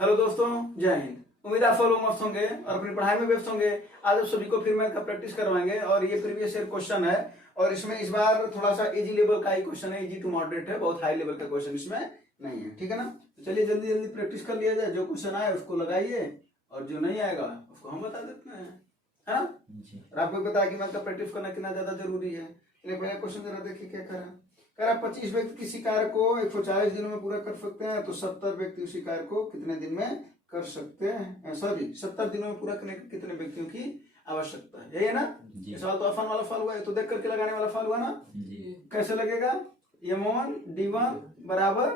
Hello दोस्तों, जय हिंद। उम्मीद आप सब लोग मस्त होंगे और अपनी पढ़ाई में व्यस्त होंगे। आज आप सभी को फिर मैथ का प्रैक्टिस करवाएंगे और ये प्रीवियस ईयर क्वेश्चन है और इसमें इस बार थोड़ा सा इजी लेवल का ही क्वेश्चन है, इजी टू मॉडरेट है, बहुत हाई लेवल का क्वेश्चन इसमें नहीं है। ठीक है ना, तो चलिए जल्दी जल्दी प्रैक्टिस कर लिया जाए। जो क्वेश्चन आए उसको लगाइए और जो नहीं आएगा उसको हम बता देते हैं, है ना। और आपको बताया कि मैथ का प्रैक्टिस करना कितना ज्यादा जरूरी है। चलिए पहला क्वेश्चन जरा देखिए क्या करा। कह रहा 25 व्यक्ति किसी कार्य को 140 दिनों में पूरा कर सकते हैं, तो 70 व्यक्ति उसी कार्य को कितने दिन में कर सकते हैं। सॉरी, 70 दिनों में पूरा करने के कितने व्यक्तियों की आवश्यकता है, यही है ना। ये सवाल तो आसान वाला सवाल हुआ है, तो देख करके लगाने वाला सवाल हुआ ना। कैसे लगेगा, m1 d1 बराबर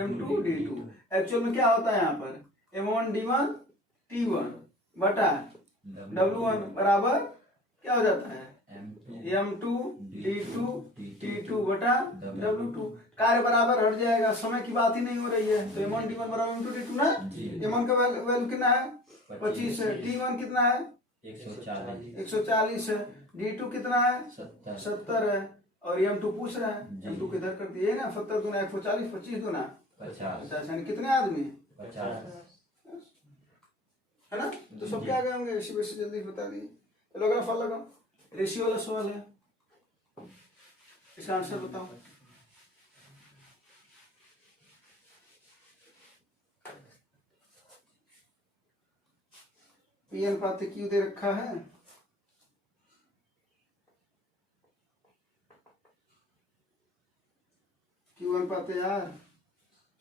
m2 d2। एक्चुअल में क्या होता है यहाँ पर, m1 d1 t1 बटा w1 बराबर क्या हो जाता है, m2 d2 t2 बटा w2। कार्य बराबर हट जाएगा, समय की बात ही नहीं हो रही है। तो m1 d1 बराबर m2 d2 ना। m1 का वैल्यू कितना है, 25 है। t1 कितना है, 140 है। d2 कितना है, 70 है। और m2 पूछ रहा है, m2 किधर कर दिए ना, 70 दूना 140, 25 दूना 50, यानी कितने आदमी, 50 है ना। तो सब क्या आ गए होंगे, इसी वजह से जल्दी बता दिए। चलो अगला सवाल लगाओ, रेशियो वाला सवाल है, इसका आंसर बताओ। पी अनुपात क्यू दे रखा है, क्यू अनुपात आर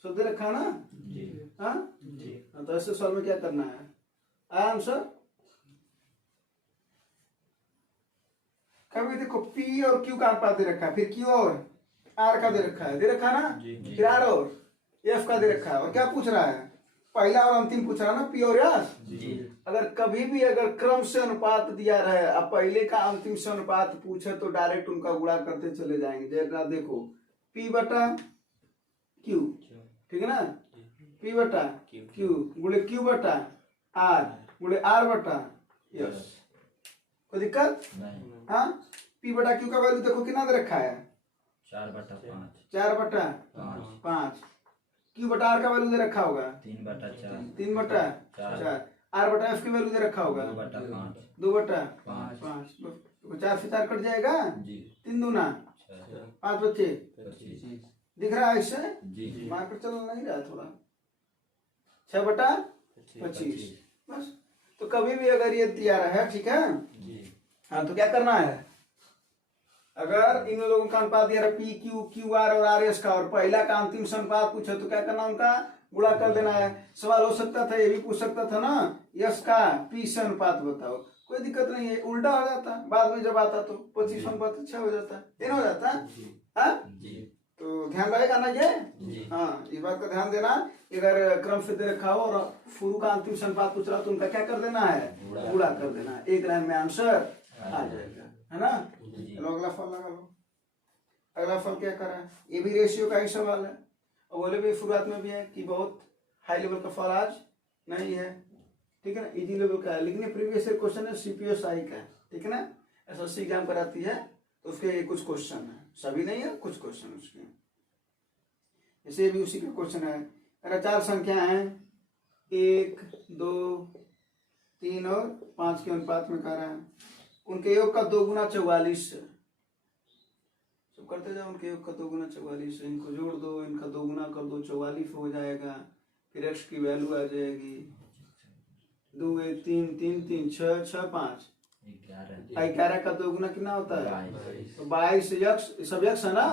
सब दे रखा ना जी। हाँ जी। तो ऐसे सवाल में क्या करना है, आंसर कभी देखो पी और क्यू का अनुपात दे रखा है, फिर क्यू और आर का दे रखा है, दे रखा ना जी, जी। फिर आर और एफ का दे रखा है। और क्या पूछ रहा है, पहला और अंतिम पूछ रहा है ना, पी और एफ। अगर कभी भी अगर क्रम से अनुपात दिया रहे, अब पहले का अंतिम से अनुपात पूछे तो डायरेक्ट उनका गुणा करते चले जाएंगे। जैसा देखो पी बटा क्यू, ठीक है ना, पी बटा क्यू गुणे क्यू बटा आर गुणे आर बटा यस, कोई दिक्कत नहीं। हाँ, पी बटा क्यू का वैल्यू देखो कितना दे रखा है, 4/5। क्यू बटा आर का वैल्यू दे रखा होगा 3/4। आर बटा एफ की वैल्यू दे रखा होगा 2/5। तो 4 से 4 कट जाएगा, 3 दूना 5 बच्चे, दिख रहा है इससे मार्कर चल नहीं रहा है थोड़ा, 6/25 बस। तो कभी भी अगर ये दिया रहा है, ठीक है, हाँ, तो क्या करना है, अगर इन लोगों का अनुपात दिया रहा पी क्यू क्यू आर और आर एस का, और पहला का अंतिम से अनुपात पूछा तो क्या करना, उनका गुणा कर देना है। सवाल हो सकता था, ये भी पूछ सकता था ना, यस का पी से अनुपात बताओ, कोई दिक्कत नहीं है, उल्टा हो जाता बाद में जब आता तो 25 अनुपात 6 हो जाता, 3 हो जाता। हाँ, तो ध्यान रहेगा ना ये। हाँ, इस बात का ध्यान देना, अगर क्रम से दे रखा हो और शुरू का अंतिम से अनुपात पूछ रहा तो उनका क्या कर देना है, गुणा कर देना है, एक लाइन में आंसर आ जाएगा, है ना। चलो अगला फल लगा लो। अगला फल क्या करा है, ये भी रेशियो का ही सवाल है और बोले भी शुरुआत में भी है कि बहुत हाई लेवल का फल आज नहीं है, ठीक है ना, इजी लेवल का है, लेकिन प्रीवियस ईयर क्वेश्चन है सीपीएसआई का, ठीक है ना, एसएससी एग्जाम कराती है तो उसके कुछ क्वेश्चन है, सभी नहीं है, कुछ क्वेश्चन उसके, इसे भी उसी के क्वेश्चन है। अगर 4 संख्या है 1 2 3 और 5 के अनुपात में कह रहा है, उनके योग का 2 गुना 44 है, सब करते जाओ, उनके योग का 2 गुना 44 है, इनको जोड़ दो, इनका 2 गुना कर दो, 44 हो जाएगा। फिर एक्स की वैल्यू आ जाएगी 2 1 3 3 3 6 6 5 11 का 2 गुना कितना होता है, तो 22 यक्ष, सब यक्ष है ना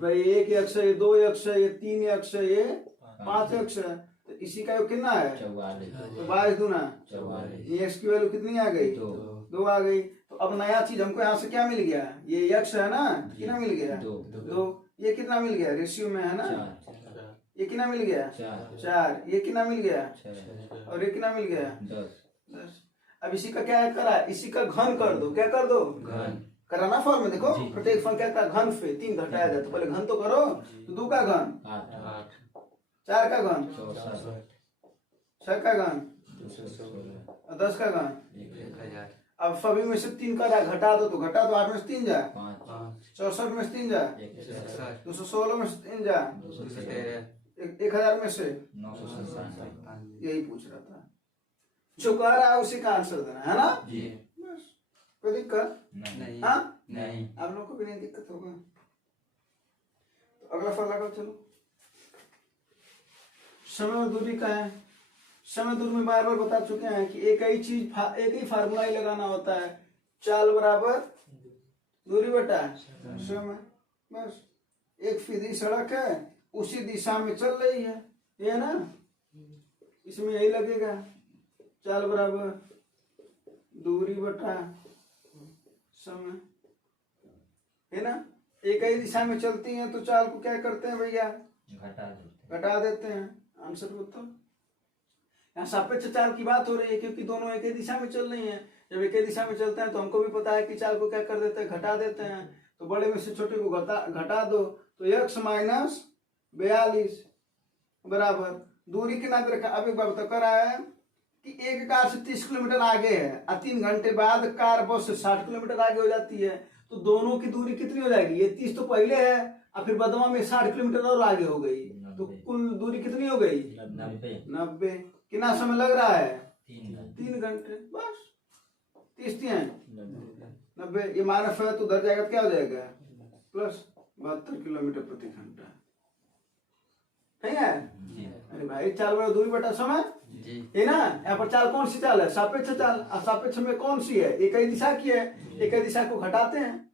भाई, 1 यक्ष है, 2 यक्ष है, 3 यक्ष है, 5 यक्ष है, तो इसी का योग कितना है 44, तो 22 दूना 44, एक्स की वैल्यू कितनी आ गई, 2 आ गई। तो अब नया चीज हमको यहाँ से क्या मिल गया, ये यक्ष है ना, कितना मिल गया 2, ये कितना मिल गया रेशियो में है ना, ये कितना मिल गया 4, ये कितना मिल गया और ये कितना मिल गया 10। अब इसी का क्या करा, इसी का घन कर दो, क्या कर दो घन करा ना फॉर्म में, देखो प्रत्येक फल क्या का घन से 3 घटाया जाए, तो पहले घन तो करो, तो 2 का घन 8, 4 का घन 6 का घन 10 का घन 1000। अब सभी में से 3 का घटा दो, तो घटा दो, 8 में से 3 जा 5, 64 में से 3 जा 216 में से 3 जा 1000 में से 997। यही पूछ रहा था, जो कह रहा है उसी का आंसर देना है ना। जी बस, कोई दिक्कत नहीं। हाँ नहीं। आप लोग को भी नहीं दिक्कत होगा। तो अगला सवाल लगाओ चलो। समय और दूरी का है। समय दूरी में बार बार बता चुके हैं कि एक ही चीज एक ही फार्मूला ही लगाना होता है, चाल बराबर दूरी बटा समय। बस, एक सीधी सड़क है, उसी दिशा में चल रही है, ये ना, इसमें यही लगेगा, चाल बराबर दूरी बटा समय, है ना। एक ही दिशा में चलती हैं तो चाल को क्या करते हैं भैया, घटा देते हैं। आंसर बताओ। यहाँ सापेक्ष चाल की बात हो रही है क्योंकि दोनों एक ही दिशा में चल रही हैं। जब एक ही दिशा में चलते हैं तो हमको भी पता है कि चाल को क्या कर देते हैं, घटा देते हैं। तो बड़े में से छोटे को घटा दो तो x माइनस 42 बराबर दूरी के नाते रखा। अब एक बार बता कर आया है कि एक कार से 30 किलोमीटर आगे है और 3 घंटे बाद कार बस से 60 किलोमीटर आगे हो जाती है, तो दोनों की दूरी कितनी हो जाएगी, ये 30 तो पहले है और फिर बदमा में 60 किलोमीटर और आगे हो गई, तो कुल दूरी कितनी हो गई 90। कितना समय लग रहा है 3 घंटे। बस 30 है 90, ये माइनस है तो उधर जाएगा तो क्या हो जाएगा प्लस 72 किलोमीटर प्रति घंटा। ठीक है। अरे भाई चाल बराबर दूरी बटा समय है ना। यहाँ पर चाल कौन सी चाल है, सापेक्ष चाल। सापेक्ष में कौन सी है, एक ही दिशा की है, एक ही दिशा को घटाते हैं,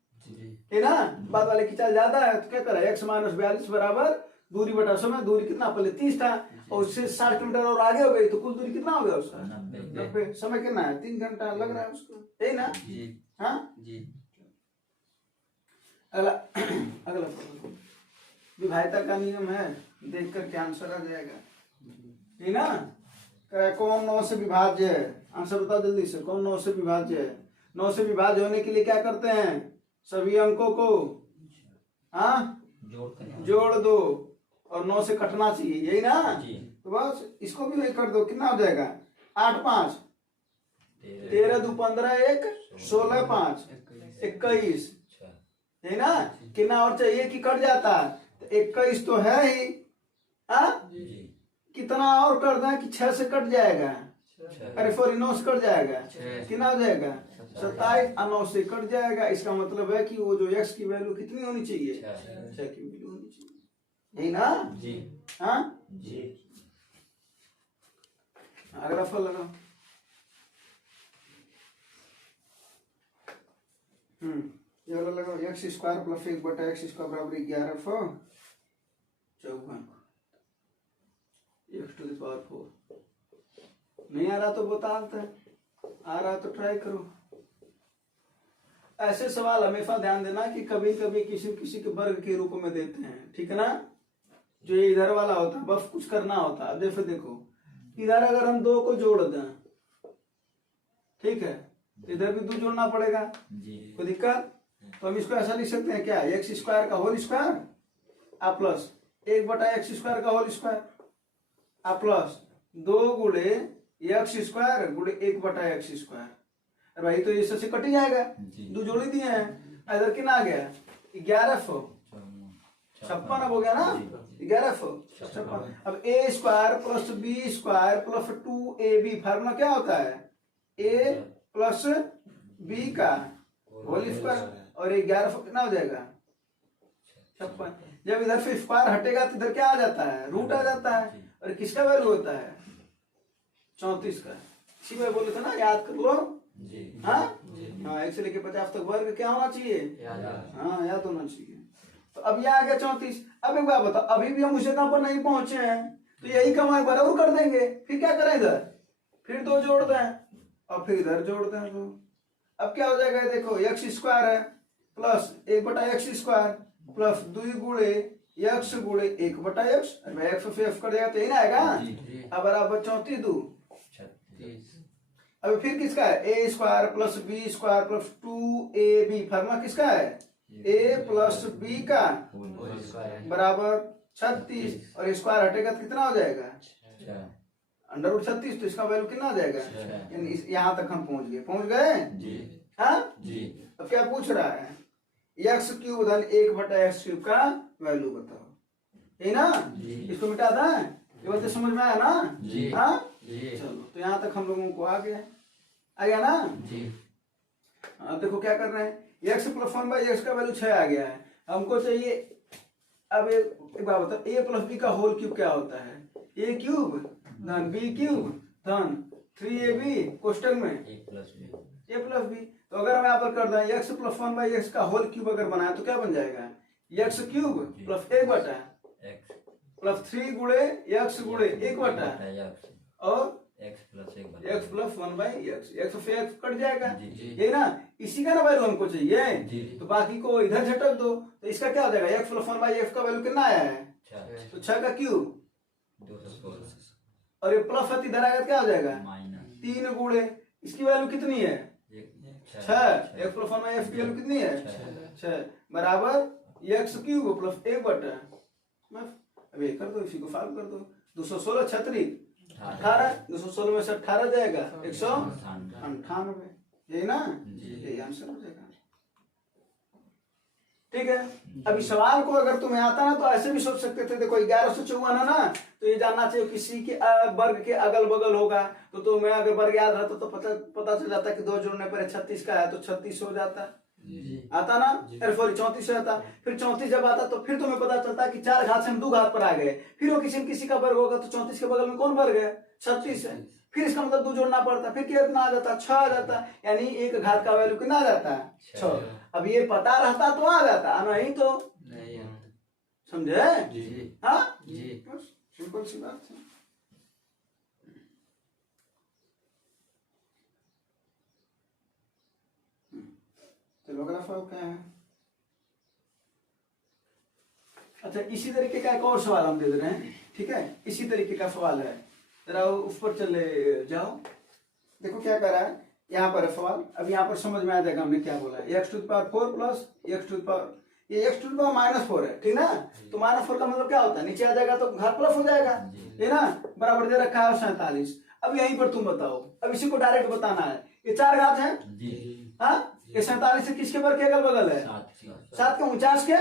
है ना। बाद वाले की चाल ज्यादा है तो क्या करें, x माइनस 42 बराबर दूरी बटा समय। दूरी कितना, पहले 30 था और उससे 60 किलोमीटर और आगे हो गई तो कुल दूरी कितना हो गया उसका 90। समय कितना है 3 घंटा लग रहा है उसको, है ना। हाँ जी। अगला अगला विभाज्यता का नियम है, देख कर क्या आंसर आ जाएगा, है ना। कौन 9 से विभाज्य है, आंसर बताओ जल्दी से, कौन 9 से विभाज्य है। 9 से विभाज्य होने के लिए क्या करते हैं, सभी अंकों को हाँ जोड़ दो और 9 से कटना चाहिए, यही ना। तो बस इसको भी वही कर दो, कितना हो जाएगा 8 5 13 2 15 1 16 5 21, है ना। कितना और चाहिए कि कट जाता है, तो 21 तो है ही। हाँ कितना और कर दें कि 6 से कट जाएगा, अरे सॉरी 9 से कट जाएगा, कितना हो जाएगा 27 और 9 से कट जाएगा। इसका मतलब है कि वो जो x की वैल्यू कितनी होनी चाहिए 6 की वैल्यू होनी चाहिए, यही ना जी। हाँ जी। अगला फल लगाओ। ये वाला लगाओ, x स्क्वायर प्लस 1 बटा x स्क्वायर बराबर 11 54 x टू द पावर 4। नहीं आ रहा तो बता देते हैं, आ रहा तो ट्राई करो। ऐसे सवाल हमेशा ध्यान देना कि कभी कभी किसी किसी के वर्ग के रूप में देते हैं, ठीक है ना। जो ये इधर वाला होता है बस कुछ करना होता है। अब जैसे देखो इधर अगर हम 2 को जोड़ दें, ठीक है, तो इधर भी 2 जोड़ना पड़ेगा, कोई दिक्कत। तो हम इसको ऐसा लिख सकते हैं क्या, x स्क्वायर का होल स्क्वायर आ प्लस 1 बटा x स्क्वायर का होल स्क्वायर आ प्लस 2 गुणे x स्क्वायर गुणे 1 बटा x स्क्वायर। भाई तो इससे कट ही जाएगा, 2 जोड़ ही दिए हैं। इधर कितना आ गया 1156 अब हो गया ना 1156। अब a square plus b square plus 2ab formula क्या होता है, a प्लस b का होल स्क्वायर और 11 कितना हो जाएगा 56। जब इधर से स्क्वायर हटेगा तो इधर क्या आ जाता है, रूट आ जाता है। और किसका वैल्यू होता है 34 का। इसी में बोले थे ना, याद कर लो। हाँ हाँ 1 से लेके 50 तक वर्ग क्या होना चाहिए, हाँ याद होना चाहिए। तो अब ये आ गया 34। अब एक बात बताओ, अभी भी हम उस जगह पर नहीं पहुंचे हैं तो यही काम एक बार और कर देंगे। फिर क्या करें, इधर फिर 2 जोड़ दें और फिर इधर जोड़ दें। तो अब क्या हो जाएगा, देखो x स्क्वायर है प्लस 1 बटा x स्क्वायर प्लस 2 गुणे x गुणे 1 बटा x, x से f कर देगा तो यही ना आएगा। अब बराबर 34 2 अब फिर किसका है, a square plus b square plus 2ab formula किसका है, a प्लस b का बराबर 36 और स्क्वायर हटेगा तो कितना हो जाएगा अंडर रूट 36। तो इसका वैल्यू कितना आ जाएगा, यानी यहाँ तक हम पहुंच गए। हाँ अब क्या पूछ रहा है, x क्यूब धन 1 बटा x क्यूब का वैल्यू बताओ। यही ना, जी। इसको मिटा दें, ये बात तो समझ में आया ना? जी। हाँ जी। चलो, तो यहाँ तक हम लोगों को आ गया ना? जी। देखो क्या कर रहे हैं, x प्लस 1/x का वैल्यू 6 आ गया है, हमको चाहिए। अब एक बात बताओ, a प्लस बी का होल क्यूब क्या होता है? a क्यूब धन b क्यूब धन 3ab कोष्टक में एक plus b. a plus b. तो अगर हम यहाँ पर कर दें x प्लस 1/x का होल क्यूब अगर बनाए तो क्या बन जाएगा? x cube plus 1/, x plus 3 गुणे x गुणे 1/, और x plus x plus 1/x, x से x कट जाएगा, जी, जी। यही ना? इसी का ना वैल्यू हमको चाहिए, जी। तो बाकी को इधर झटक दो, तो इसका क्या हो जाएगा? x प्लस 1/x का वैल्यू कितना आया है? 6 तो 6 का क्यूब, 216 और ये प्लस है इधर आएगा, क्या हो जाएगा? माइनस 3 गुणे इसकी वैल्यू कितनी है? 6। x प्लस 1/x की वैल्यू कितनी है? 6 बराबर x क्यूब प्लस 1/, अब ये कर दो, इसी को फाल कर दो, 216 छत्री 18, 216 में से 18 जाएगा 198, यही ना? जी। यही आंसर हो जाएगा। ठीक है, अभी सवाल को अगर तुम्हें आता ना तो ऐसे भी सोच सकते थे, देखो 1154 है ना, तो ये जानना चाहिए किसी के वर्ग के अगल बगल होगा, तो तुम्हें अगर वर्ग याद रहता तो पता चल जाता कि 2 जोड़ने पर 36 का है तो 36 हो जाता, आता ना? अरे सॉरी 34 आता, फिर 34 जब आता तो फिर तुम्हें पता चलता कि 4 घात से हम 2 घात पर आ गए, फिर वो किसी का वर्ग होगा तो 34 के बगल में कौन वर्ग है? 36 है, फिर इसका मतलब 2 जोड़ना पड़ता, फिर कितना आ जाता? 6 आ जाता, यानी 1 घात का वैल्यू कितना आ जाता? 6। अब ये पता रहता तो आ जाता, नहीं तो नहीं। समझे? जी। हाँ जी। बस सिंपल सी बात है। चलो अगला सवाल क्या है? अच्छा, इसी तरीके का एक और सवाल हम दे रहे हैं, ठीक है? इसी तरीके का सवाल है, जरा उस पर चले जाओ, देखो क्या कर रहा है यहाँ पर सवाल। अब यहाँ पर समझ में आ जाएगा हमने क्या बोला है, x⁴ प्लस ये x⁻⁴ है, ठीक ना? तो -4 का मतलब क्या होता है? नीचे आ जाएगा तो घात प्लस हो जाएगा, है ना? बराबर दे रखा है 47। अब यहीं पर तुम बताओ, अब इसी को डायरेक्ट बताना है, ये 4 घात है, हाँ? ये 47 से किसके वर्ग के अगल बगल है? 7 के 49 के,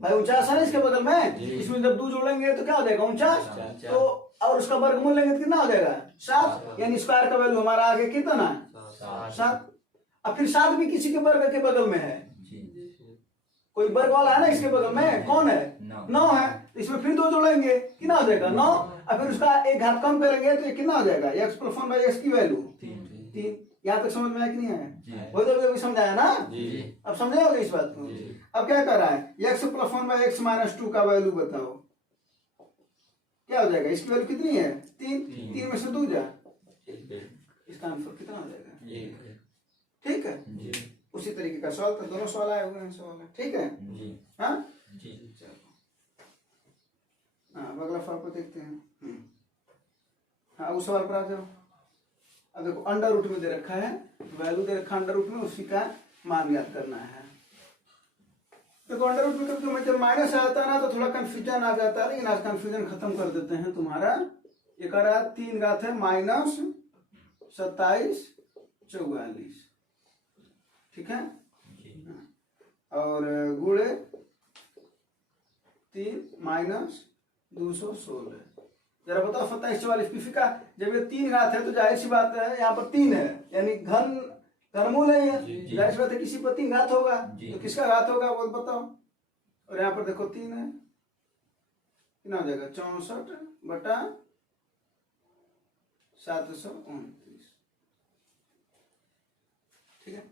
भाई 49 है ना इसके बगल में, इसमें जब 2 जोड़ेंगे तो क्या हो जाएगा? 49, तो और उसका वर्गमूल लेंगे तो कितना हो जाएगा? 7, यानी स्क्वायर का वैल्यू हमारा आगे कितना है? 7। अब फिर 7 भी किसी के वर्ग के बगल में है, कोई वर्ग वाला है ना इसके बगल में, कौन है? 9 है, तो इसमें फिर 2 जोड़ेंगे, कितना हो जाएगा? 9। अब फिर उसका एक घात कम करेंगे तो ये कितना हो जाएगा? x प्लस 1/x की वैल्यू 3। यहाँ तक समझ में आया कि नहीं आया? वो तो समझाया ना? अब समझे होगे इस बात को? अब क्या कर रहा है, x प्लस 1/x माइनस 2 का वैल्यू बताओ, क्या हो जाएगा? इसकी वैल्यू कितनी है? 3 में से 2 जा, इसका आंसर कितना हो जाएगा? ठीक है, उसी तरीके का सवाल, तो दोनों सवाल आए हुए हैं, सवाल है, ठीक है? हाँ चलो, हाँ अगला सवाल को देखते हैं। हाँ उस सवाल पर आ जाओ। अब देखो अंडर रूट में दे रखा है, वैल्यू दे रखा अंडर रूट में, उसी का मान याद करना है। देखो अंडर रूट में कभी जब माइनस आता है ना तो थोड़ा कंफ्यूजन आ जाता है, लेकिन आज कंफ्यूजन खत्म कर देते हैं तुम्हारा। ये कर रहा है 3 घात है -27 44, ठीक है? और गुणे 3 -216, जरा बताओ 27 44 किसी का, जब ये 3 घात है तो जाहिर सी बात है यहाँ पर 3 है, यानी घनमूल है ये, जाहिर सी बात है किसी पर 3 घात होगा, तो किसका घात होगा वो बताओ। और यहाँ पर देखो 3 है, कितना हो जाएगा? 64/729, ठीक है?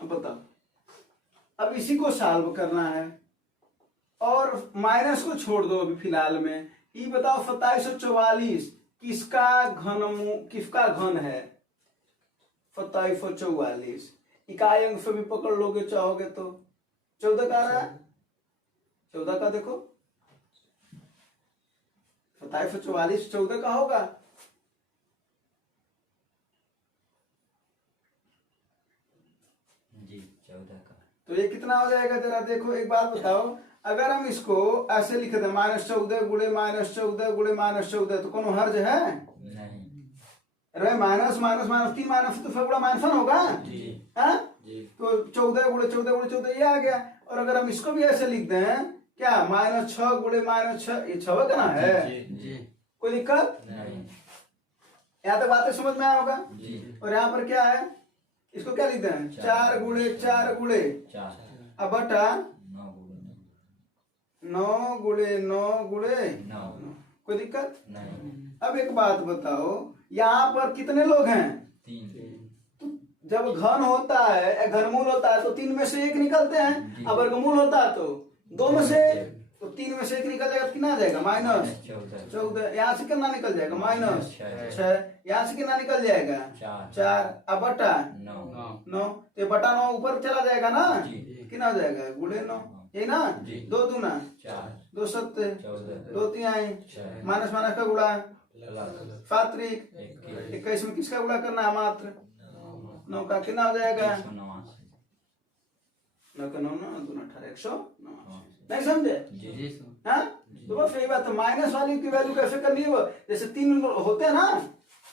अब बताओ, अब इसी को सॉल्व करना है और माइनस को छोड़ दो अभी फिलहाल में। ये बताओ 2744 किसका घन है? 2744 इकाई अंक से भी पकड़ लोगे चाहोगे तो 14 का आ रहा है, 14 का देखो 2744 14 का होगा, जी 14 का। तो ये कितना हो जाएगा जरा देखो, एक बात बताओ, अगर हम इसको ऐसे लिख दें -14 गुणे -14 गुणे -14 तो कौन हर्ज है? नहीं। अरे माइनस माइनस माइनस 3 माइनस तो फिर बड़ा माइनस होगा, हाँ? तो 14 गुणे 14 गुणे 14 ये आ गया। और अगर हम इसको भी ऐसे लिख दें क्या -6 गुणे -6, ये 6 का ना है। जी कोई दिक्कत? नहीं। यहाँ तक बातें समझ में आया होगा। जी और यहाँ पर क्या है, इसको क्या लिखते हैं, 4 गुणे 4 गुणे 4 अब बटा 9 गुणे 9 गुणे 9 गुणे 9 कोई दिक्कत? नहीं। अब एक बात बताओ, यहाँ पर कितने लोग हैं? 3 जब घन होता है, घनमूल होता है तो 3 में से 1 निकलते हैं। अब वर्गमूल होता है तो 2 में से, तो 3 में से 1 निकल जाएगा तो कितना आ जाएगा, -14। यहाँ से कितना निकल जाएगा, -6। यहाँ से कितना निकल जाएगा, 4। अब बटा 9, तो बटा 9 ऊपर चला जाएगा ना, कितना हो जाएगा, गुणे 9, ये ना। 2 दूना 4, 2 सत्ते 2 तिहाई, माइनस माइनस का गुणा, 7 21 में किसका गुणा करना है, मात्र 9 का, कितना हो जाएगा, 9 का 9 2 18 189। नहीं समझे? हाँ, तो बस यही बात है। माइनस वाली की वैल्यू कैसे करनी है, वो जैसे 3 होते हैं ना,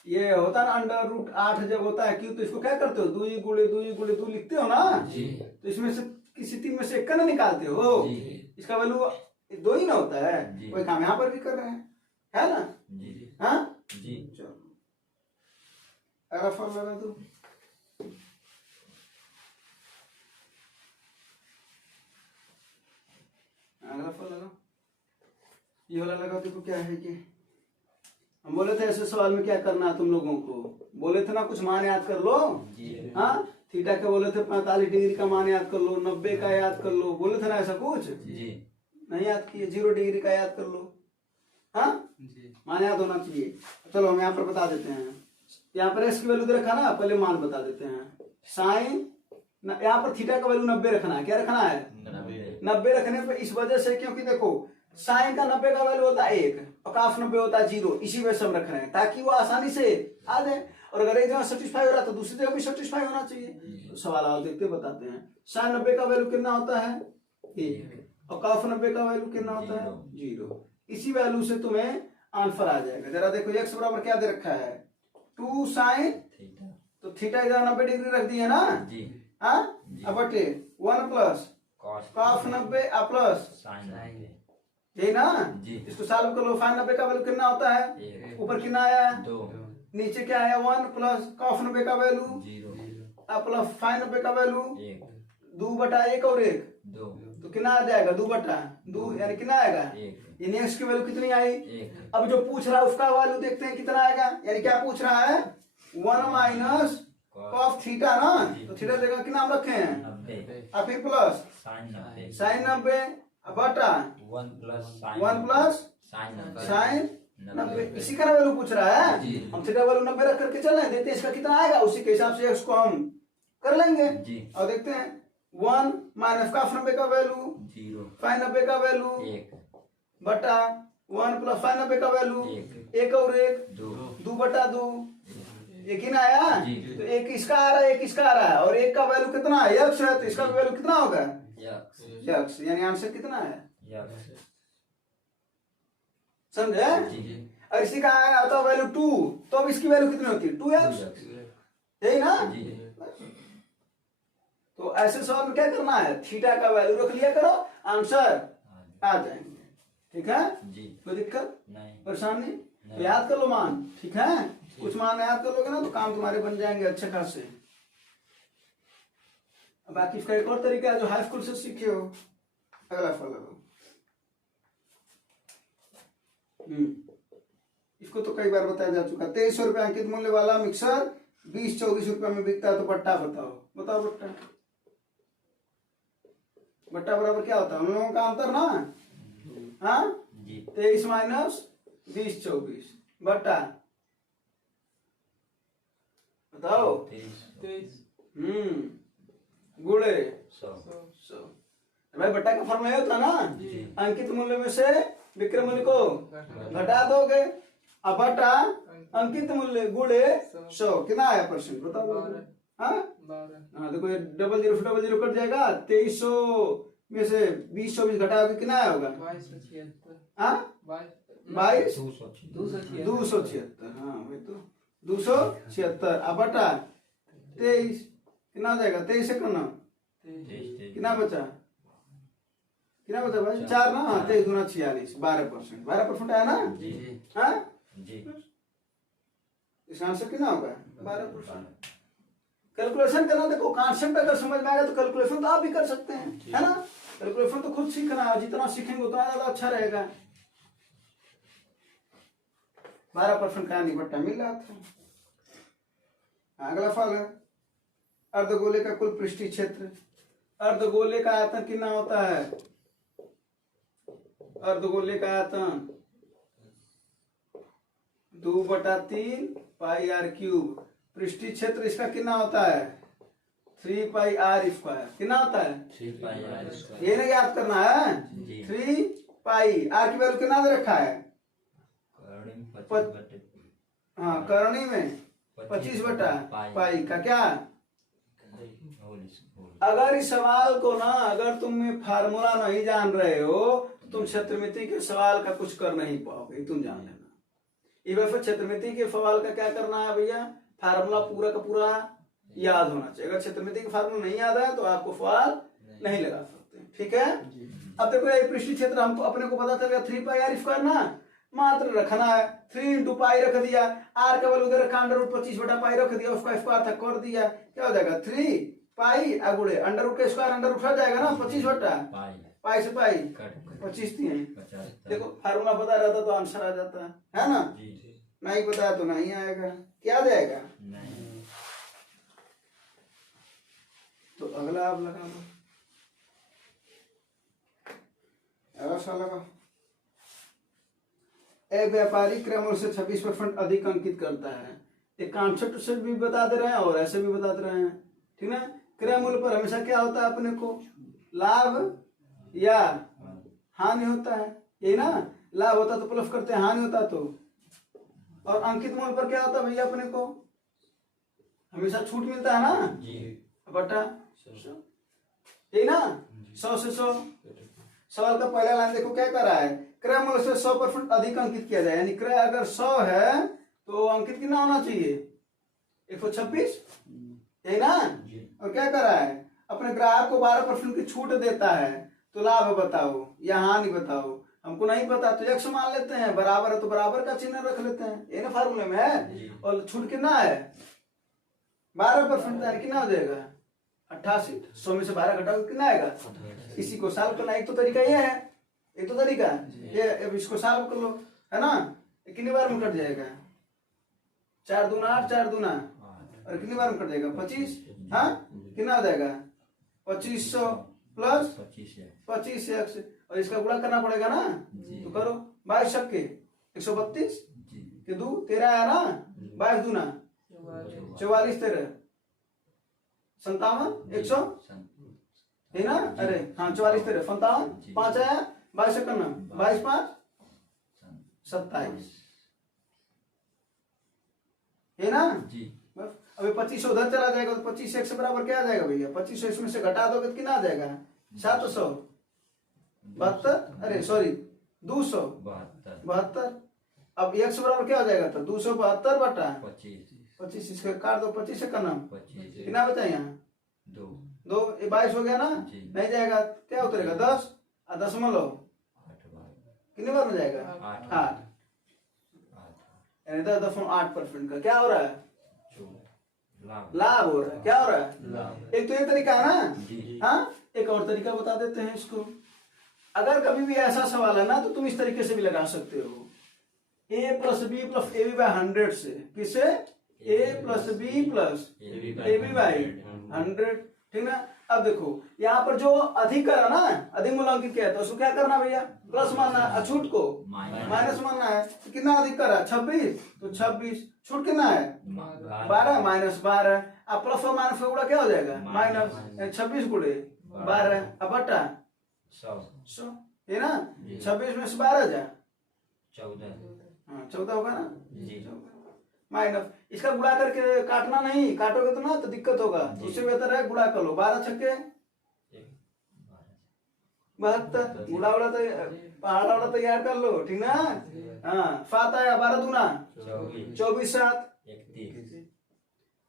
ये होता है ना √8 जब होता है क्यों, तो इसको क्या करते हो, 2 गुणे 2 लिखते हो ना, तो इसमें से किसी 3 में से 1 का ना निकालते हो, इसका वैल्यू 2 ही ना होता है। वही काम यहाँ पर भी कर रहे हैं, है ना। हाँ चलो, अगला फॉर्म लगा दो। अगला फॉर्म लगा, ये वाला लगा। देखो क्या है कि हम बोले थे ऐसे सवाल में क्या करना है तुम लोगों को, बोले थे ना कुछ मान याद कर लो। हाँ, थीटा के बोले थे 45 डिग्री का मान याद कर लो, 90 का याद कर लो, बोले थे ना ऐसा कुछ। नहीं याद किए, 0 डिग्री का याद कर लो। हाँ, मान याद होना चाहिए। चलो हम यहाँ पर बता देते हैं। यहाँ पर एस की वैल्यू दे रखा ना, पहले मान बता देते हैं। साइन, यहाँ पर थीटा का वैल्यू 90 रखना है। क्या रखना है, 90 रखने पे इस वजह से, क्योंकि देखो साइन का 90 का वैल्यू होता है 1 और काफ 90 होता है 0, इसी वजह से हम रख रहे हैं ताकि वो आसानी से आ जाए। और अगर एक जगह सेटिस्फाई हो रहा तो दूसरी जगह भी सेटिस्फाई होना चाहिए। तो सवाल आओ देखते बताते हैं। साइन 90 का वैल्यू कितना होता है 1 और काफ 90 का वैल्यू कितना होता है 0। इसी वैल्यू से तुम्हें आंसर आ जाएगा। जरा देखो x बराबर क्या दे रखा है 2 साइन, तो थीटा इधर 90 डिग्री रख दिया ना। हाँ, अब बटे 1 प्लस कॉस 90 प्लस यही ना। इसको सॉल्व कर लो। साइन 90 का वैल्यू कितना होता है, ऊपर कितना आया 2, नीचे क्या आया 1 प्लस कॉस 90 का वैल्यू 0 प्लस साइन 90 का वैल्यू 2 बटा 1 और 1 2, तो कितना आ जाएगा 2 बटा 2, यानी कितना आएगा, यानी x की वैल्यू कितनी आई 1। अब जो पूछ रहा है उसका वैल्यू देखते हैं कितना आएगा। यानी क्या पूछ रहा है 1 माइनस कॉस थीटा ना, तो थीटा जगह कितना हम रखे हैं और फिर प्लस साइन 90 बटा 1 प्लस साइन 90। इसी का वैल्यू पूछ रहा है। हम थीटा वैल्यू 90 रख करके चल रहे हैं, देखते हैं इसका कितना आएगा, उसी के हिसाब से x को हम कर लेंगे। और देखते हैं 1 माइनस कॉस 90 का वैल्यू 0, साइन 90 का वैल्यू 1 बटा 1 प्लस साइन 90 का वैल्यू 1 और 1 2 बटा 2, एक ही ना आया। तो एक इसका आ रहा है, एक इसका आ रहा है, और एक का वैल्यू कितना है x है, तो इसका वैल्यू कितना होगा x, यानी आंसर कितना है समझे। और इसी का आया होता वैल्यू 2, तो अब इसकी वैल्यू कितनी होती है 2x, यही ना। तो ऐसे सवाल में क्या करना है, थीटा का वैल्यू रख लिया करो, आंसर आ जाएंगे। ठीक है, कोई दिक्कत नहीं, परेशानी, तो याद कर लो मान। ठीक है, कुछ मान याद कर लोगे ना तो काम तुम्हारे बन जाएंगे अच्छे खासे। बाकी इसका एक और तरीका है जो हाई स्कूल से सीखे हो। अगला फल लो, इसको तो कई बार बताया जा चुका। 2300 रुपये अंकित मूल्य वाला मिक्सर 20-24 रुपए में बिकता है, तो बट्टा बताओ बट्टा बराबर क्या होता है, हम लोगों का अंतर ना। हाँ, 23 माइनस 20-24 बट्टा बताओ 23 गुणे 100। भाई बट्टा का फॉर्मूला होता ना, अंकित मूल्य में से विक्रय मूल्य को घटा दोगे, अब बटा अंकित मूल्य गुणे 100, कितना आया परसेंट बताओ। हाँ, देखो ये 00 कट जाएगा। 2300 में से 20-24 घटाओगे कितना आया होगा 276। हाँ वही तो 276। अब बटा 23 कितना हो जाएगा, 23 से करना कितना बचा, कितना बता भाई 4 ना, हाँ 23 दूना 46, 12%, 12% आया ना। जी हाँ जी इसका आंसर कितना होगा 12%। कैलकुलेशन करना, देखो कॉन्सेप्ट अगर समझ में आएगा तो कैलकुलेशन तो आप भी कर सकते हैं, है ना। कैलकुलेशन तो खुद सीखना है, जितना सीखेंगे उतना ज्यादा अच्छा रहेगा। 12% का निपट्टा मिल रहा था। अगला फल है अर्धगोले का कुल पृष्ठीय क्षेत्र। अर्धगोले का आयतन कितना होता है? अर्धगोले का आयतन 2/3 पाई आर क्यूब। पृष्ठीय क्षेत्र इसका कितना होता है? 3 पाई आर स्क्वायर। कितना होता है? 3 पाई आर स्क्वायर। ये नहीं याद करना है। जी। 3 पाई आर की वैल्यू कितना दे रखा है? हाँ करणी में 25 बटा पाई का क्या। अगर इस सवाल को ना, अगर तुम फार्मूला नहीं जान रहे हो तो तुम क्षेत्रमिति के सवाल का कुछ कर नहीं पाओगे, तुम जान लेना। इस वजह से क्षेत्रमिति के सवाल का क्या करना है भैया, फार्मूला पूरा का पूरा याद होना चाहिए। अगर क्षेत्रमिति का फार्मूला नहीं याद है तो आपको सवाल नहीं लगा सकते, ठीक है। अब देखो ये पृष्ठीय क्षेत्र हमको अपने को पता चल गया 3 पाई आर स्क्वायर ना, मात्र रखना है 3 इंटू पाई रख दिया, आर का वैल्यू उधर रखा √25 बटा पाई रख दिया, उसका स्क्वायर था कर दिया, क्या हो जाएगा 3 पाई अगुड़े अंडर रूट के स्क्वायर अंडर उठा जाएगा ना 25 बटा पाई से पाई 25 दिए। देखो फार्मूला पता रहता तो आंसर आ जाता है ना। नहीं पता तो नहीं आएगा, क्या आ जाएगा। तो अगला आप लगा लो, अगला सवाल लगाओ। एक व्यापारी क्रय मूल्य से 26% अधिक अंकित करता है। एक कॉन्सेप्ट से भी बता दे रहे हैं और ऐसे भी बता दे रहे हैं, ठीक ना। क्रय मूल्य पर हमेशा क्या होता है अपने को, लाभ या हानि होता है, यही ना। लाभ होता तो प्लस करते हैं, हानि होता तो। और अंकित मूल्य पर क्या होता है भैया, अपने को हमेशा छूट मिलता है ना, बटा यही ना 100 से 100। सवाल का पहला लाइन देखो क्या कर रहा है, क्रय मूल्य से 100% अधिक अंकित किया जाए, यानी क्रय अगर 100 है तो अंकित कितना होना चाहिए 126, यही ना। और क्या कर रहा है, अपने ग्राहक को 12% की छूट देता है, तो लाभ बताओ या हानि बताओ। हमको नहीं पता तो x मान लेते हैं, बराबर है तो बराबर का चिन्ह रख लेते हैं, ये ना फार्मूले में है। और छूट कितना है 12%, कितना हो जाएगा 88। 100 में से 12 घटाओ कितना आएगा। इसी को सॉल्व करना एक तो तरीका ये है, एक तो तरीका ये, अब इसको सॉल्व कर लो, है ना। कितनी बार में कट जाएगा 4 दूना 8, 4 दूना, और कितनी बार में कट जाएगा 25। हाँ कितना हो जाएगा 2500 प्लस 25x, और इसका गुणा करना पड़ेगा ना, तो करो 22 के 132 के 2 13 आया ना, 22 दूना 44 13 57 100, है ना। अरे हाँ 44 13 57 5 आया, 22 से करना 22 5 27, है ना। बस अभी 2500 उधर चला जाएगा तो 25 x बराबर क्या आ जाएगा भैया, 2500 इसमें से घटा दोगे तो कितना आ जाएगा 772, अरे सॉरी 272। अब x बराबर क्या हो जाएगा, तो 272 बटा 25, इसका काट दो 25 से करना, कितना बचा यहाँ 2, ये 22 हो गया ना, नहीं जाएगा क्या उतरेगा 10 और 10 कितने बार में जाएगा 8, यानी 10.8% का क्या हो रहा है, लाभ हो रहा है। क्या हो रहा है, एक तो ये तरीका है ना। हाँ एक और तरीका बता देते हैं इसको। अगर कभी भी ऐसा सवाल है ना तो तुम इस तरीके से भी लगा सकते हो, a + b + ab/100 से, किससे a + b + ab/100, ठीक ना। अब देखो यहाँ पर जो अधिक करा ना, अधिक मूल्यांकित किया है, तो उसको क्या करना भैया प्लस मानना है, अछूट को माइनस मानना है। तो कितना अधिक करा 26, तो 26, छूट कितना है 12 -12, अब प्लस और माइनस का गुणा क्या हो जाएगा माइनस 26 गुणे 12, अब बटा 100, है ना। 26 में से 12 जा 14 होगा ना, माइनस इसका गुणा करके काटना नहीं, काटोगे तो ना तो दिक्कत होगा, उससे बेहतर है गुणा कर लो। 12 छक्के 72, गुणा उड़ा तो पहाड़ा उड़ा तैयार कर लो, ठीक ना। हाँ 7 आया, 12 दूना 24 7,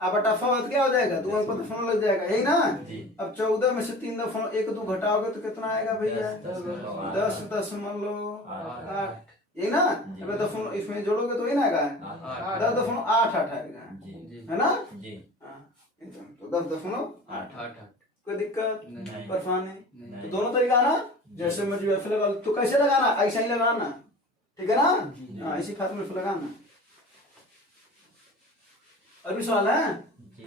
अब अटाफा क्या हो जाएगा, 2 अंक पर दशमलव लग जाएगा, यही ना। जी। अब 14 में से 3 दशमलव 1 2 घटाओगे तो कितना आएगा भैया, 10.8 10.8, यही ना। अब दशमलव इसमें जोड़ोगे तो यही ना आएगा, 10.88 आएगा, जी है ना। जी हाँ, तो 10.8, कोई दिक्कत नहीं। परेशानी। नहीं। तो दोनों तरीका ना, जैसे मुझे ऐसे लगा तो कैसे लगाना, ऐसा ही लगाना, ठीक है ना। हाँ, इसी फार्मूले से लगाना। और भी सवाल है? जी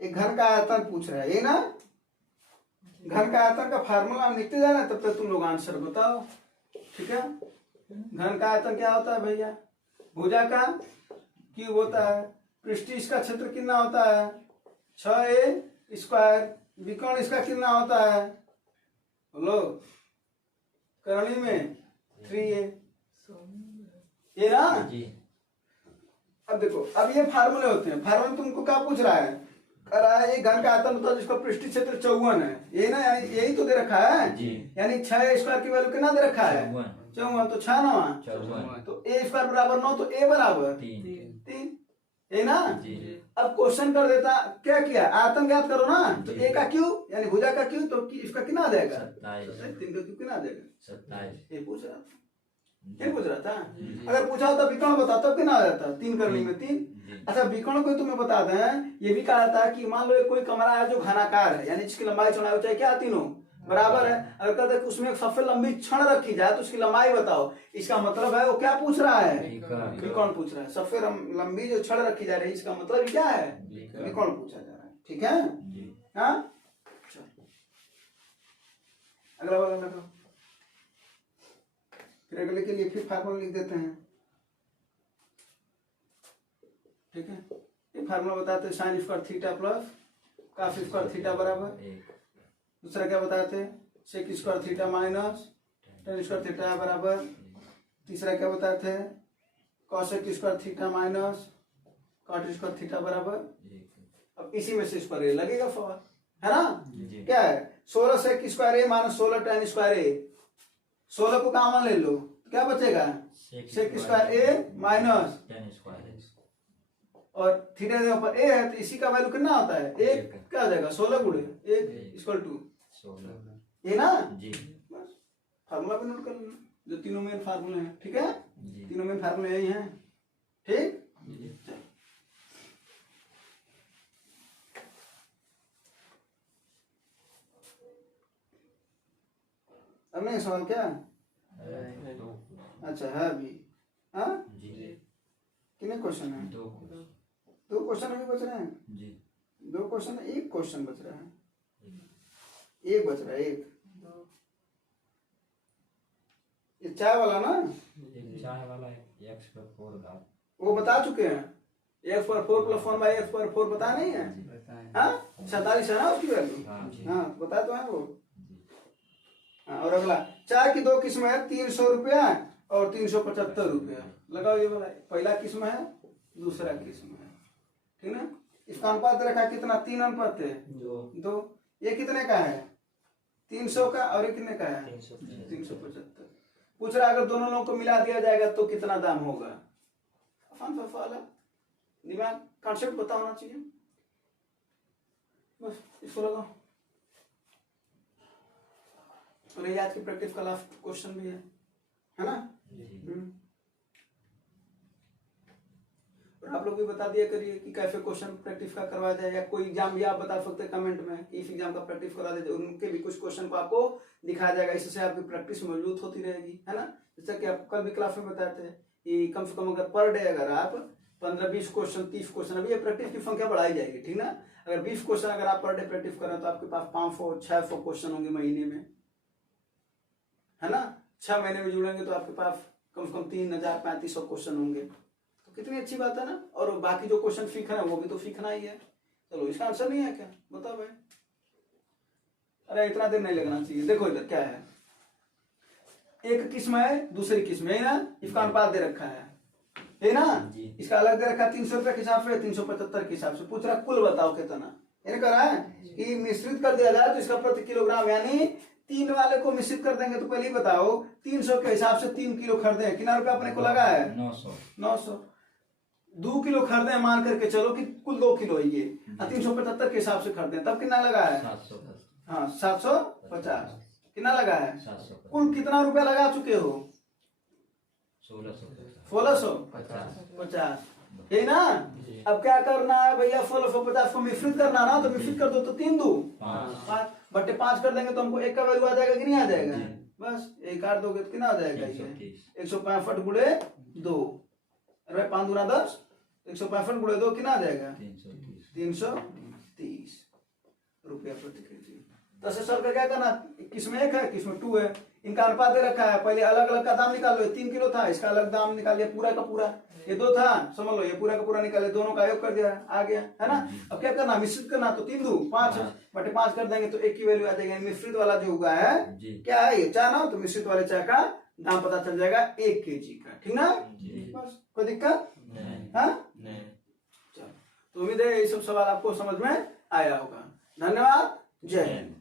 एक घन का आयतन पूछ रहा है, ये ना। घन का आयतन का फार्मूला लिखते जाना, तब तक तुम लोग आंसर बताओ, ठीक है। घन का आयतन क्या होता है भैया, भुजा का क्यूब होता है, पृष्ठीय इसका क्षेत्र कितना होता है 6a², विकर्ण इसका कितना होता है, बोलो, करणी में 3a, ये ना। जी अब देखो, अब ये फार्मूले होते हैं, फार्मूले तुमको क्या पूछ रहा है, कह रहा है एक घन का आयतन होता है जिसका पृष्ठीय क्षेत्र 54 है, ये ना, यानी यही तो दे रखा है जी। यानी 6a² की वैल्यू कितना दे रखा है 54, तो 6 9 54 तो a² बराबर 9, तो a बराबर 3, ये ना। जी। अब क्वेश्चन कर देता, क्या किया, आयतन ज्ञात करो ना, तो a का क्यूब यानी भुजा का क्यूब, तो इसका कितना आ जाएगा 27 3 का क्यूब कितना आ जाएगा 27 ये पूछ रहा था, ये पूछ रहा था। अगर पूछा होता विकर्ण बता तब कितना आ जाता, 3 करने में 3। अच्छा, विकर्ण को तुम्हें बता दें, ये भी कहा था कि मान लो कोई कमरा है जो घनाकार है, यानी जिसकी लंबाई चौड़ाई ऊंचाई क्या तीनों बराबर है, अगर कहते हैं उसमें सबसे लंबी छड़ रखी जाए तो उसकी लंबाई बताओ, इसका मतलब है वो क्या पूछ रहा है, विकर्ण पूछ रहा है। सबसे लंबी जो छड़ रखी जा रही है, इसका मतलब क्या है, विकर्ण पूछा जा रहा है, ठीक है। हाँ, अगला वाला लगाओ, फिर अगले के लिए फिर फार्मूला लिख देते हैं, ठीक है। ये फार्मूला बताते हैं sine square theta plus cos square theta बराबर, दूसरा क्या बताते हैं sec square theta minus tan square theta बराबर, तीसरा क्या बताते हैं cosec square theta minus cot square theta बराबर। अब इसी में से स्क्वायर ए लगेगा सवाल, है ना। क्या है 16 सेक स्क्वायर ए माइनस 16 टेन स्क्वायर ए, 16 को कॉमन ले लो तो क्या बचेगा सेक स्क्वायर ए माइनस और थीटा के ऊपर ए है, तो इसी का वैल्यू कितना होता है, एक क्या हो जाएगा 16 गुणे 1 इक्वल टू 16, ये ना। बस फार्मूला पे नोट कर लेना, जो तीनों मेन फार्मूले हैं, ठीक है। तीनों मेन फार्मूले यही हैं, ठीक। अब नहीं सवाल क्या, अच्छा है अभी, हाँ कितने क्वेश्चन है, 2 क्वेश्चन अभी बच रहे हैं जी। 2 क्वेश्चन, 1 क्वेश्चन बच रहा है, 1 बच रहा है, 1 ये चाय वाला ना, चाय वाला x पर 4 घात वो बता चुके हैं, x पर 4 प्लस 1 बाई x पर 4 बता नहीं है, हाँ 47 है ना उसकी वैल्यू, हाँ बता तो है वो। हाँ, और अगला चाय की 2 किस्म है, 300 रुपया और 375 रुपया, लगाओ ये वाला, पहला किस्म है दूसरा किस्म है, ठीक है। इसका अनुपात रखा कितना 3 अनुपात है 2, ये कितने का है 300 का और ये कितने का है 375। पूछ रहा अगर दोनों लोगों को मिला दिया जाएगा तो कितना दाम होगा, आसान सा सवाल है, दिमाग कॉन्सेप्ट पता होना चाहिए, बस इसको लगाओ। और ये आज की प्रैक्टिस का लास्ट क्वेश्चन भी है ना। और आप लोग भी बता दिया करिए कि कैसे क्वेश्चन प्रैक्टिस का करवाया जाए, या कोई एग्जाम भी आप बता सकते हैं कमेंट में कि इस एग्जाम का प्रैक्टिस करा दे, उनके भी कुछ क्वेश्चन को आपको दिखाया जाएगा, इससे आपकी प्रैक्टिस मजबूत होती रहेगी, है ना। जैसा कि आप कल भी क्लास में बताते हैं कि कम से कम अगर पर डे अगर आप 15-20 क्वेश्चन 30 क्वेश्चन, अभी ये प्रैक्टिस की संख्या बढ़ाई जाएगी, ठीक ना। अगर 20 क्वेश्चन अगर आप पर डे प्रैक्टिस करें तो आपके पास 500-600 क्वेश्चन होंगे महीने में, है ना। 6 महीने में जुड़ेंगे तो आपके पास कम से कम 3000-3500 क्वेश्चन होंगे, तो कितनी अच्छी बात है ना। और बाकी जो क्वेश्चन सीखना है वो भी तो सीखना ही है। चलो इसका आंसर नहीं है क्या, बताओ भाई। अरे इतना देर नहीं लगना चाहिए। देखो इधर क्या है, एक किस्म है दूसरी किस्म है ना, इसका अनुपात दे रखा है ना। इसका अलग दे रखा है 300 रुपए के हिसाब से, 375 के हिसाब से। पूछ रहा कुल बताओ कितना, ये कह रहा है कि मिश्रित कर दिया जाए तो इसका प्रति किलोग्राम यानी 3 वाले को मिश्रित कर देंगे तो पहले ही बताओ 300 के हिसाब से 3 किलो खरीदे, कितना रुपया अपने को लगा है? 900। 2 किलो खरीदे मान करके चलो कि कुल 2 किलो है ये, 375 के हिसाब से खरीदे तब कितना लगा है? 750। कितना लगा है? 750। कुल कितना रुपया लगा चुके हो? 1650 है ना। अब क्या करना है भैया? 1650 को मिश्रित करना ना, तो मिश्रित कर दो तो 3 2 5 बटे 5 कर देंगे तो हमको 1 का वैल्यू आ जाएगा कि नहीं आ जाएगा? बस 1 काट दोगे तो कितना आ जाएगा? ये 165 गुणे 2, अरे 5 दूना 10, 165 गुणे 2 कितना आ जाएगा? 330 रुपया प्रति केजी। तो सर का क्या करना? किसमें 1 है, किसमें 2 है, इनका अनुपात दे रखा है, पहले अलग अलग का दाम निकालो। 3 किलो था, इसका अलग दाम निकालिए, पूरा का पूरा। ये 2 था, समझ लो, ये पूरा का पूरा निकाले, दोनों का योग कर दिया, आ गया है ना। अब क्या करना? मिश्रित करना, तो 3 2 5 बटे 5 कर देंगे तो 1 की वैल्यू आ जाएगी। मिश्रित वाला जो हुआ है क्या है? ये चाय ना, तो मिश्रित वाले चाय का दाम पता चल जाएगा 1 केजी का, ठीक ना। बस कोई दिक्कत है? चलो, तो उम्मीद है ये सब सवाल आपको समझ में आया होगा। धन्यवाद, जय हिंद।